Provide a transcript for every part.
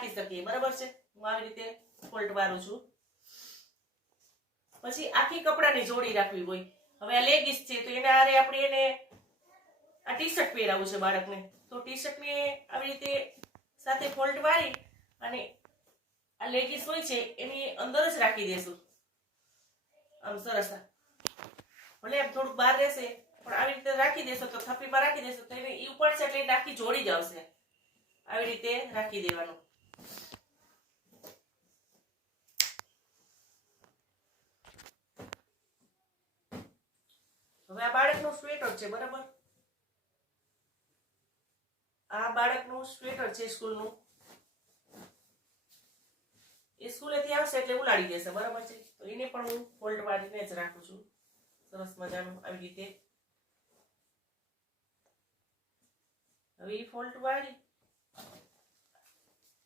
રાખી શકીએ, બરાબર છે। હું આવી રીતે ફોલ્ટ વાળું છું। પછી આખી કપડાની જોડી રાખવી હોય। હવે આ લેગીસ છે તો એના આરે આપણે એને આ ટી શર્ટ પહેરાવું છે બાળકને, તો ટી શર્ટને આવી રીતે સાથે ફોલ્ટ વાળી અને આ લેગીસ હોય છે એની અંદર જ રાખી દેશું। આમ સરસ ભલે આમ થોડુંક બહાર રહેશે પણ આવી રીતે રાખી દેશો તો થપ્પીમાં રાખી દેશો તો એને ઉપર છે એટલે આખી જોડી જ આવશે। આવી રીતે રાખી દેવાનું। હવે આ બાળકનું સ્વેટર છે, બરાબર। આ બાળકનું સ્વેટર છે સ્કૂલનું, એ સ્કૂલેથી આવશે એટલે ઉલાડી દેશે, બરાબર છે। તો એને પણ હું ફોલ્ટ વાળીને જ રાખું છું સરસ મજાનું આવી રીતે। હવે એ ફોલ્ટ વાળી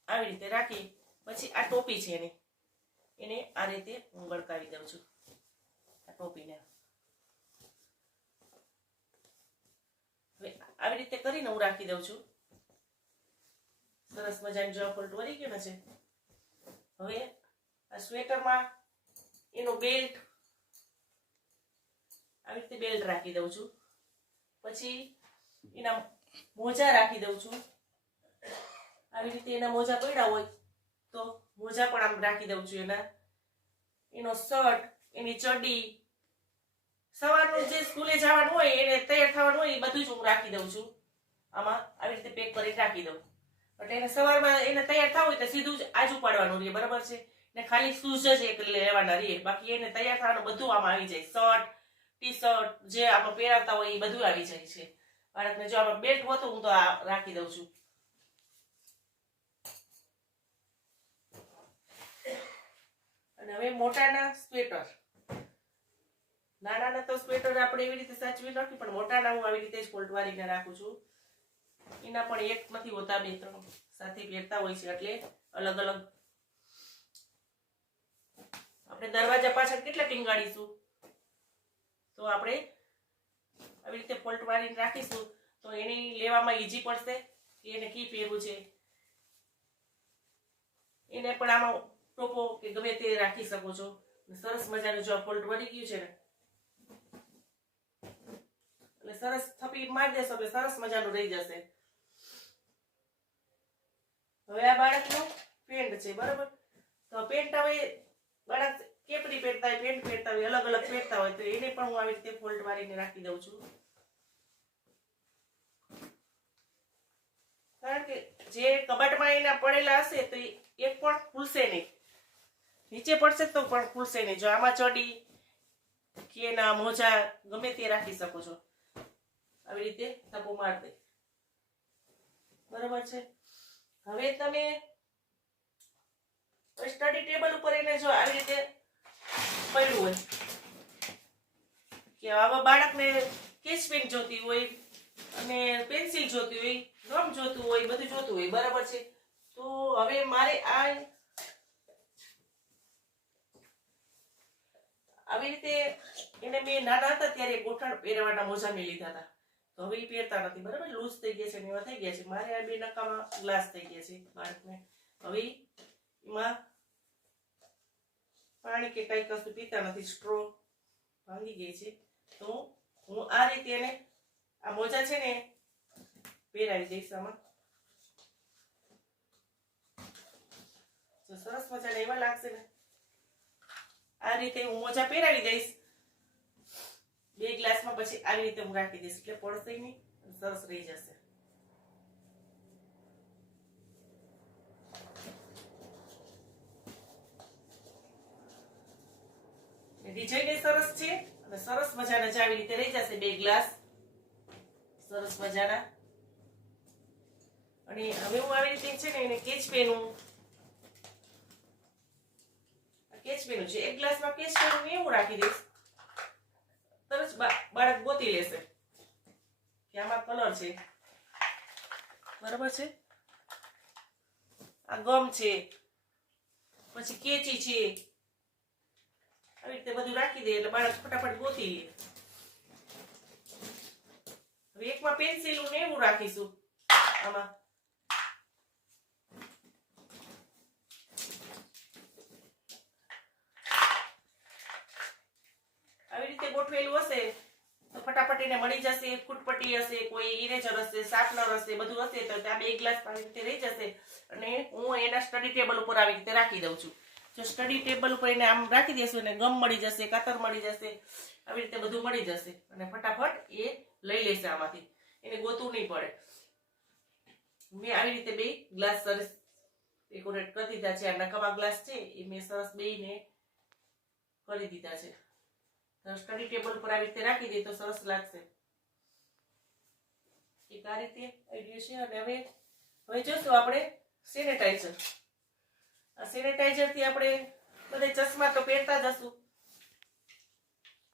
આવી રીતે રાખી પછી આ ટોપી છે એને આ રીતે હું ગળકાવી દઉં છું। આ ટોપીને હવે આવી રીતે કરીને હું રાખી દઉં છું સરસ મજાની। જો ફોલ્ટ વળી ગયો છે, હવે આ સ્વેટરમાં એનો બેલ્ટ આવી રીતે બેલ્ટ રાખી દઉં છું। પછી એના મોજા રાખી દઉં છું। આવી રીતે એના મોજા પડ્યા હોય તો મોજા પણ આમ રાખી દઉં છું। એનો શર્ટ, એની ચડ્ડી, સવારનું જે સ્કૂલે જવાનું હોય એને તૈયાર થવાનું હોય એ બધું જ હું રાખી દઉં છું। આમાં આવી રીતે પેક કરી રાખી દઉં એટલે એને સવારમાં એને તૈયાર થવું હોય તો સીધું જ આજુ પાડવાનું રહે, બરાબર છે। ને ખાલી શૂઝ જ એક લેવાના રહે, બાકી એને તૈયાર થવાનું બધું આમાં આવી જાય। શર્ટ, ટી શર્ટ જે આમાં પહેરાવતા હોય એ બધું આવી જાય છે બાળકને। જો આમાં બેલ્ટ હોતું હું તો આ રાખી દઉં છું। અને હવે મોટાના સ્વેટર, નાનાના તો સ્વેટર આપણે એવી રીતે સાચવી નાખી પણ મોટાના હું આવી રીતે જ ફોલ્ટ વાળીને રાખું છું। એના પણ એક નથી હોતા, 2-3 સાથે પહેરતા હોય છે એટલે અલગ અલગ। આપણે દરવાજા પાછળ કેટલા ટીંગાડીશું તો આપણે આવી રીતે ફોલ્ટ વાળીને રાખીશું તો એને લેવામાં ઈઝી પડશે કે એને કી પહેરવું છે। એને પણ આમાં ટોપો કે ગમે તે રાખી શકો છો। સરસ મજાનું જો ફોલ્ટ વળી ગયું છે ને એટલે સરસ થપ્પી મારી દેશો એટલે સરસ મજાનું રહી જશે। હવે આ બાળકનું પેન્ટ છે, બરાબર। તો પેન્ટ હવે બાળક કેપરી પહેરતા હોય, પેન્ટ પહેરતા હોય, અલગ અલગ પહેરતા હોય તો એને પણ હું આવી રીતે ફોલ્ટ વાળીને રાખી દઉં છું। કારણ કે જે કબાટમાં એના પડેલા હશે તો એક પણ ખુલશે નહીં, નીચે પડશે તો પણ ખુલશે નહીં। જો આમાં ચડી કે એના મોજા ગમે તે રાખી શકો છો। આવી રીતે થપ્પો માર દે, બરાબર છે। હવે તમે સ્ટડી ટેબલ ઉપર એને જો આવી રીતે પડ્યું હોય કે આવા બાળકને સ્કેચ પેન જોતી હોય અને પેન્સિલ જોતી હોય, રમ જોતું હોય, બધું જોતું હોય, બરાબર છે। તો હવે મારે આવી રીતે એને મેં નાના હતા ત્યારે ગોઠણ પહેરવાના મોજા મેં લીધા હતા તો હવે એ પહેરતા નથી, બરાબર। લૂઝ થઈ ગયા છે ને એવા થઈ ગયા છે। મારે આ 2 નકામાં ગ્લાસ થઈ ગયા છે બાળકને। હવે એમાં પાણી કે કઈ કશું પીતા નથી, સ્ટ્રો ભાંગી ગઈ છે તો હું આ રીતે એને આ મોજા છે ને પહેરાવી દઈશ આમાં। તો સરસ મજાના એવા લાગશે ને આ રીતે હું મોજા પહેરાવી દઈશ 2 ગ્લાસમાં। પછી આવી રીતે હું રાખી દઈશ એટલે પડશે નહીં, સરસ રહી જશે। ડિઝાઇન સરસ છે અને સરસ મજાના જ આવી રીતે રહી જશે 2 ગ્લાસ સરસ મજાના। અને હવે હું આવી રીતે છે ને એને કેચ પેનું છે, 1 ગ્લાસમાં કેચ પેનું એવું રાખી દઈશ, તરત બાળક ગોતી લેશે કે આમાં કલર છે, બરાબર છે। આ ગમ છે, પછી કેચી છે, આવી રીતે બધું રાખી દે એટલે બાળક ફટાફટ ગોતી લે। હવે એકમાં પેન્સિલ ને એવું રાખીશું, આમાં ગોઠવેલું હશે તો ફટાફટ એને મળી જશે. ફૂટપટ્ટી હશે, કોઈ ઇરેઝર હશે, શાર્પનર હશે, બધું હશે તો ત્યાં 2 ગ્લાસ આવી રીતે રહી જશે. અને હું એના સ્ટડી ટેબલ ઉપર આવી રીતે રાખી દઉં છું. જો સ્ટડી ટેબલ ઉપર એને આમ રાખી દેશું એને ગમ મળી જશે, કાતર મળી જશે, આવી રીતે બધું મળી જશે અને ફટાફટ એ લઈ લેશે આમાંથી. એને ગોતવું નહીં પડે. મેં આવી રીતે 2 ગ્લાસ સરસ ડેકોરેટ કરી દીધા છે. આ નકામા ગ્લાસ છે એ મેં સરસ બેયને કરી દીધા છે. સ્ટડી ટેબલ પર આવી રીતે રાખી દે તો સરસ લાગશે. એક આ રીતે આઈડિયા છે. અને હવે જોશું આપણે સેનેટાઈઝર. આ સેનેટાઈઝર થી આપણે બધે ચશ્મા તો પહેરતા જ હશું,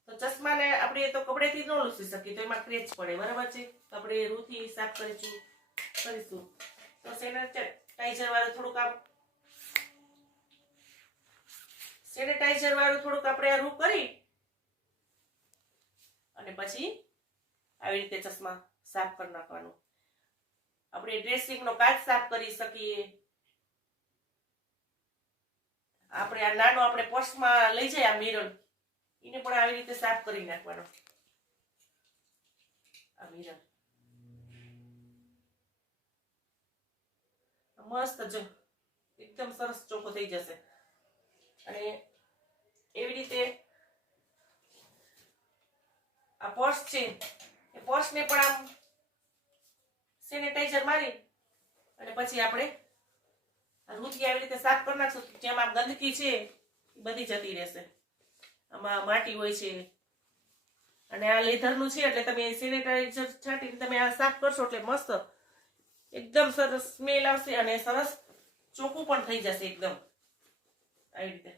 તો ચશ્માને આપણે તો કપડેથી ન લૂછી શકીએ તો એમાં ક્રેચ પડે, બરાબર છે. તો આપણે રૂથી સાફ કરીશું. તો સેનેટાઈઝર વાળું થોડુંક આપણે આ રૂ કરી અને પછી આવી રીતે ચશ્મા સાફ કરી નાખવાનું. આપણે ડ્રેસિંગનો કાચ સાફ કરી શકીએ. આપણે આ નાનો આપણે પર્સમાં લઈ જાય આ મિરર, એને પણ આવી રીતે સાફ કરી નાખવાનો. આ મિરર મસ્ત જો એકદમ સરસ ચોખ્ખો થઈ જશે. અને એવી રીતે આ પર્સ છે એ પર્સને પણ આમ સેનેટાઈઝર મારી અને પછી આપણે રૂથી આવી રીતે સાફ કરી નાખશું. જેમાં આમ ગંદકી છે એ બધી જતી રહેશે. આમાં માટી હોય છે અને આ લેધરનું છે એટલે તમે સેનેટાઈઝર છાંટીને તમે આ સાફ કરશો એટલે મસ્ત એકદમ સરસ સ્મેલ આવશે અને સરસ ચોખ્ખું પણ થઈ જશે એકદમ આવી રીતે.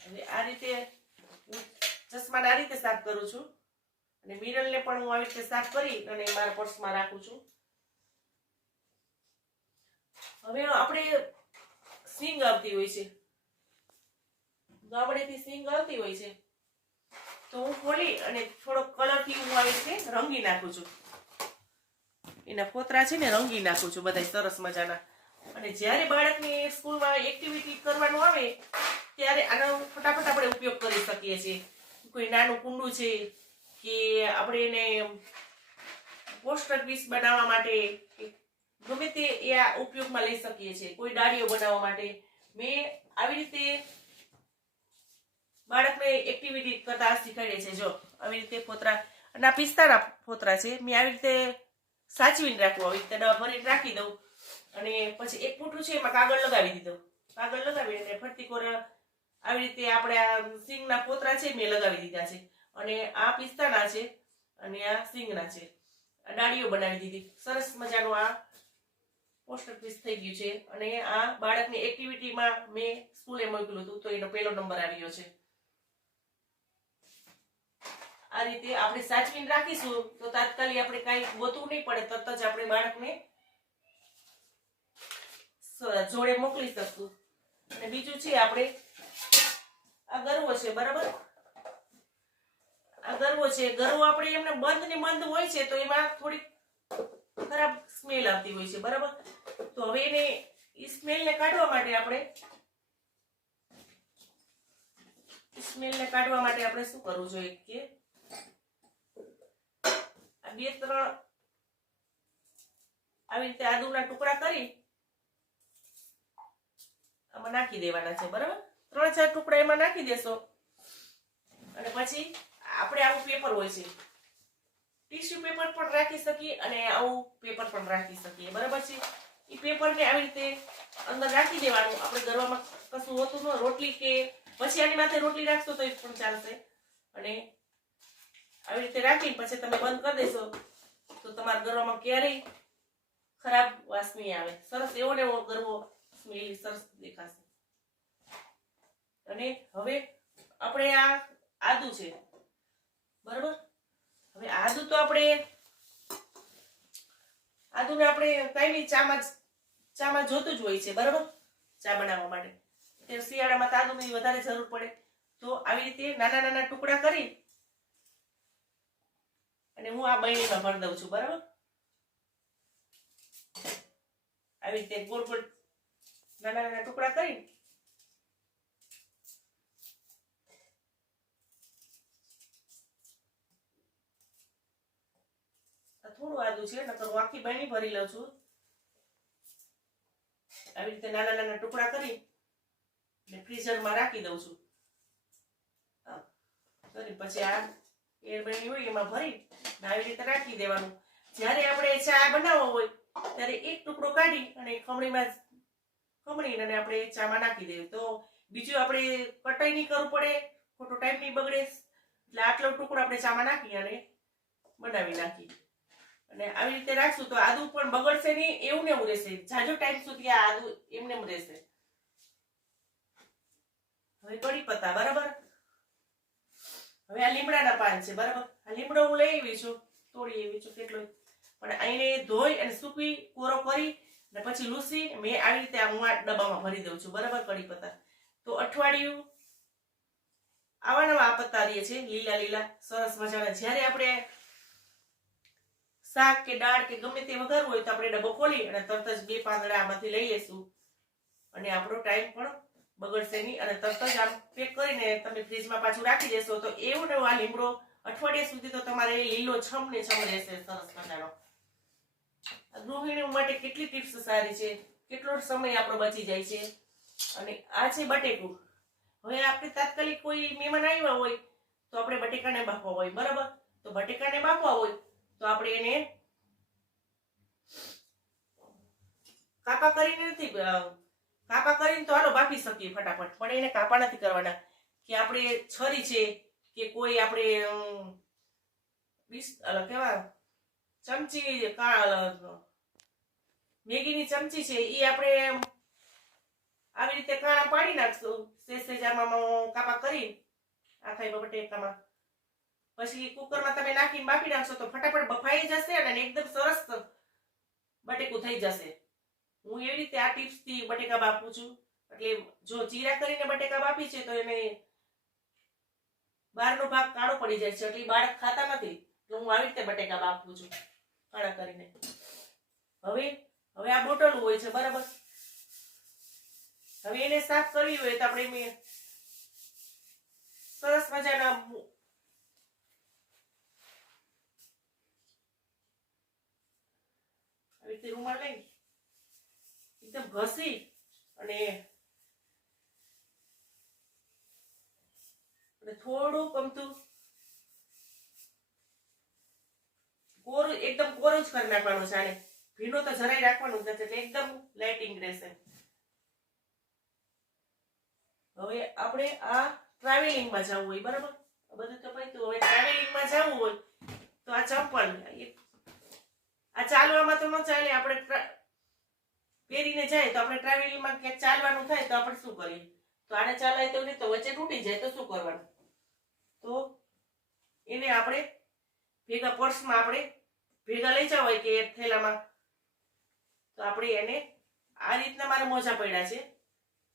હવે આ રીતે ચશ્માને આ રીતે સાફ કરું છું અને મિરરને પણ હું આવી રીતે સાફ કરી અને મારા પર્સમાં રાખું છું. હવે આપણે સિંગ આવતી હોય છે, ગામડેથી સિંગ આવતી હોય છે તો હું ખોલી અને થોડોક કલરથી હું આવી રીતે રંગી નાખું છું. એના ફોતરા છે ને રંગી નાખું છું બધા સરસ મજાના. અને જ્યારે બાળકની સ્કૂલમાં એક્ટિવિટી કરવાનું આવે ત્યારે આનો ફટાફટ આપણે ઉપયોગ કરી શકીએ છીએ. કોઈ નાનું કુંડું છે કે આપણે એને પોસ્ટર પીસ બનાવવા માટે ગમે તે એ આ ઉપયોગમાં લઈ શકીએ છીએ. કોઈ ડાળીઓ બનાવવા માટે મેં આવી રીતે બાળકને એક્ટિવિટી કરતા શીખવાડે છે. જો આવી રીતે ફોતરા, અને આ પિસ્તાના ફોતરા છે, મેં આવી રીતે સાચવીને રાખવું. આવી રીતે દવા ભરીને રાખી દઉં અને પછી એક પૂઠું છે એમાં કાગળ લગાવી દીધો. કાગળ લગાવી અને ફરતી કોર આવી રીતે આપણે આ સિંગના ફોતરા છે મેં લગાવી દીધા છે. અને આ પિસ્તાના છે અને આ સિંગના છે. આ ડાળીઓ બનાવી દીધી. સરસ મજાનું આ પોસ્ટર પીસ થઈ ગયું છે. અને આ બાળકની એક્ટિવિટીમાં મેં સ્કૂલે મોકલ્યું હતું તો એનો 1લો નંબર આવ્યો છે. આ રીતે આપણે સાચવીને રાખીશું તો તાત્કાલિક આપણે કાંઈ ગોતવું નહીં પડે, તરત જ આપણે બાળકને જોડે મોકલી શકશું. અને બીજું છે આપણે આ ગરવો છે, બરાબર. આ ગરવો છે. ગરવો આપણે એમને બંધ ને બંધ હોય છે તો એમાં થોડી ખરાબ સ્મેલ આવતી હોય છે, બરાબર. તો હવે એને ઈ સ્મેલને કાઢવા માટે આપણે શું કરવું જોઈએ કે આ 2-3 આવી રીતે આદુના ટુકડા કરી આમાં નાખી દેવાના છે, બરાબર. 3-4 ટુકડા એમાં નાખી દેશો અને પછી આપણે આવું પેપર હોય છે, ટીશ્યુ પેપર પણ રાખી શકીએ અને આવું પેપર પણ રાખી શકીએ, બરાબર છે. એ પેપરને આવી રીતે અંદર રાખી દેવાનું. આપણે ગરવામાં કશું હોતું ન, રોટલી કે પછી આની માથે રોટલી રાખશો તો એ પણ ચાલશે. અને આવી રીતે રાખીને પછી તમે બંધ કરી દેશો તો તમારા ગરવામાં ક્યારેય ખરાબ વાસ નહીં આવે. સરસ એવો ને એવો ગરવો સ્મેલ સરસ દેખાશે. અને હવે આપણે આ આદુ છે, બરાબર. હવે આદુ તો આદુને આપણે કાંઈ ચામાં જોતું જ હોય છે, બરાબર. ચા બનાવવા માટે ત્યારે શિયાળામાં તો આદુની વધારે જરૂર પડે. તો આવી રીતે નાના નાના ટુકડા કરી અને હું આ બરણીમાં ભરી દઉં છું, બરાબર. આવી રીતે ગોળ ગોળ નાના નાના ટુકડા કરી થોડું આદુ છે નકર હું આખી બહેણી ભરી લઉં છું. આવી રીતે નાના નાના ટુકડા કરી ફ્રીઝરમાં રાખી દઉં છું. પછી આ એર બહેણી હોય એમાં ભરી આવી રીતે રાખી દેવાનું. જ્યારે આપણે ચા બનાવવો હોય ત્યારે એક ટુકડો કાઢી અને ખમણીને આપણે ચામાં નાખી દેવું. તો બીજું આપણે કટાઈ નહીં કરવું પડે, ખોટો ટાઈમ નહીં બગડે. એટલે આટલો ટુકડો આપણે ચામાં નાખી અને બનાવી નાખી અને આવી રીતે રાખશું તો આદુ પણ બગડશે નહીં, એવું ને એવું રહેશે. જાજો ટાઈમ સુધી આ આદુ એમને એમ રહેશે. હવે કઢી પત્તા બરાબર. હવે આ લીમડાના પાન છે બરાબર. આ લીમડો હું લઈ આવી છું, તોડી આવી છું કેટલો, પણ અહીંને ધોઈ અને સૂકવી કોરો કરી અને પછી લૂસી મેં આવી રીતે હું આ ડબ્બામાં ભરી દઉં છું બરાબર. કઢી પત્તા તો અઠવાડિયું આવા નવા આ પત્તા રહીએ છે લીલા લીલા સરસ મજાના. જ્યારે આપણે શાક કે દાળ કે ગમે તે વઘારવું હોય તો આપણે ડબ્બો ખોલી અને તરત જ 2 પાંદડા આમાંથી લઈ લેશું અને આપણો ટાઈમ પણ બગડશે નહીં અને તરત જ આમ પેક કરીને તમે ફ્રીજમાં પાછું રાખી દેશો તો એવું ને આ લીમડો અઠવાડિયા સુધી તો તમારે લીલો છમ ને છમ રહેશે સરસ મજાનો. ગૃહિણીઓ માટે કેટલી ટિપ્સ સારી છે, કેટલો સમય આપણો બચી જાય છે. અને આ છે બટેકું. હવે આપણે તાત્કાલિક કોઈ મહેમાન આવ્યા હોય તો આપણે બટેકાને બાફવા હોય બરાબર. તો બટેકાને બાફવા હોય તો આપણે એને કાપા કરીને નથી, કાપા કરીને તો હાલો બાફી શકીએ ફટાફટ, પણ એને કાપા નથી કરવાના. કે આપણે છરી છે કે કોઈ આપણે કેવા ચમચી મેગીની ચમચી છે એ આપણે આવી રીતે કાણા પાડી નાખશું સેજામાં કાપા કરી આખા બટેકામાં. પછી કુકરમાં તમે નાખીને બાફી નાખશો તો ફટાફટ બફાઈ જશે અને એકદમ સરસ બટેકું થઈ જશે. હું એવી રીતે આ ટિપ્સ થી બટેકા બાફું છું. એટલે જો ચીરા કરીને બટેકા બાફી છે તો એને બહારનો ભાગ કાળો પડી જાય છે એટલે બાળક ખાતા નથી. તો હું આવી રીતે બટેકા બાફું છું કાળા કરીને. હવે આ બોટલ હોય છે બરાબર. હવે એને સાફ કરવી હોય તો આપણે સરસ મજાના આવી રીતે રૂમાલ લઈ એકદમ ઘસી અને થોડું કમતું કોરું એકદમ કોરું જ કરી નાખવાનું છે. આને ભીનો તો જરાય રાખવાનું જ નથી એટલે એકદમ લાઇટિંગ રહેશે. હવે આપણે આ ટ્રાવેલિંગમાં જવું હોય બરાબર. બધું તો પૈતું. હવે ટ્રાવેલિંગમાં જવું હોય તો આ ચંપલ આ ચાલવામાં તો ન ચાલે. આપણે પહેરીને જાય તો આપણે ટ્રાવેલિંગમાં ક્યાંક ચાલવાનું થાય તો આપણે શું કરીએ? તો આને ચાલાય તો નહીં તો વચ્ચે તૂટી જાય તો શું કરવાનું? તો એને આપણે ભેગા પર્સમાં આપણે ભેગા લઈ જવા હોય કે થેલામાં તો આપણે એને આ રીતના મારે મોજા પડ્યા છે.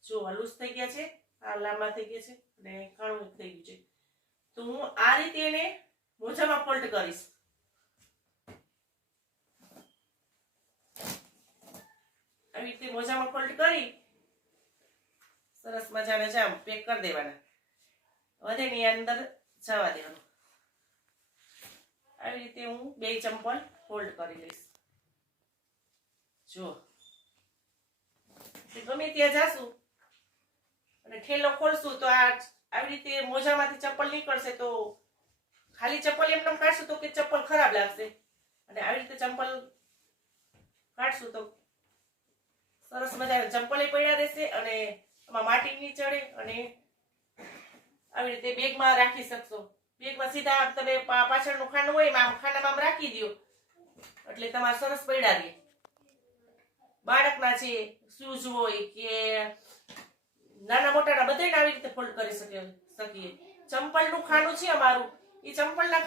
જો લૂઝ થઈ ગયા છે, આ લાંબા થઈ ગયા છે અને કાણું થઈ ગયું છે. તો હું આ રીતે એને મોજામાં ફોલ્ડ કરીશ. આવી રીતે મોજામાં ફોલ્ડ કરી સરસ મજાને જામ પેક કરી દેવાના. વધે ની અંદર જવા દેવાનું. આવી રીતે હું 2 ચંપલ ફોલ્ડ કરી લઈશ. જો ગમે ત્યાં જાશું અને ઠેલો ખોલશું તો આવી રીતે મોજામાંથી ચપ્પલ નીકળશે તો ખાલી ચપ્પલ એમને કાઢશું તો કે ચપ્પલ ખરાબ લાગશે. અને આવી રીતે ચંપલ કાઢશું તો સરસ મજાના ચંપલ પડ્યા રહેશે અને એમાં માટી નહીં ચડે. અને આવી રીતે બેગમાં રાખી શકશો. બેગમાં સીધા તમે પાછળનું ખાંડ હોય ખાંડામાં રાખી દો એટલે તમારે સરસ પડ્યા રહે. બાળકના છે શૂઝ હોય કે નાના મોટાના બધાને આવી રીતે ફોલ્ડ કરી શકીએ. ચંપલનું ખાનું છે અમારું, એ ચંપલના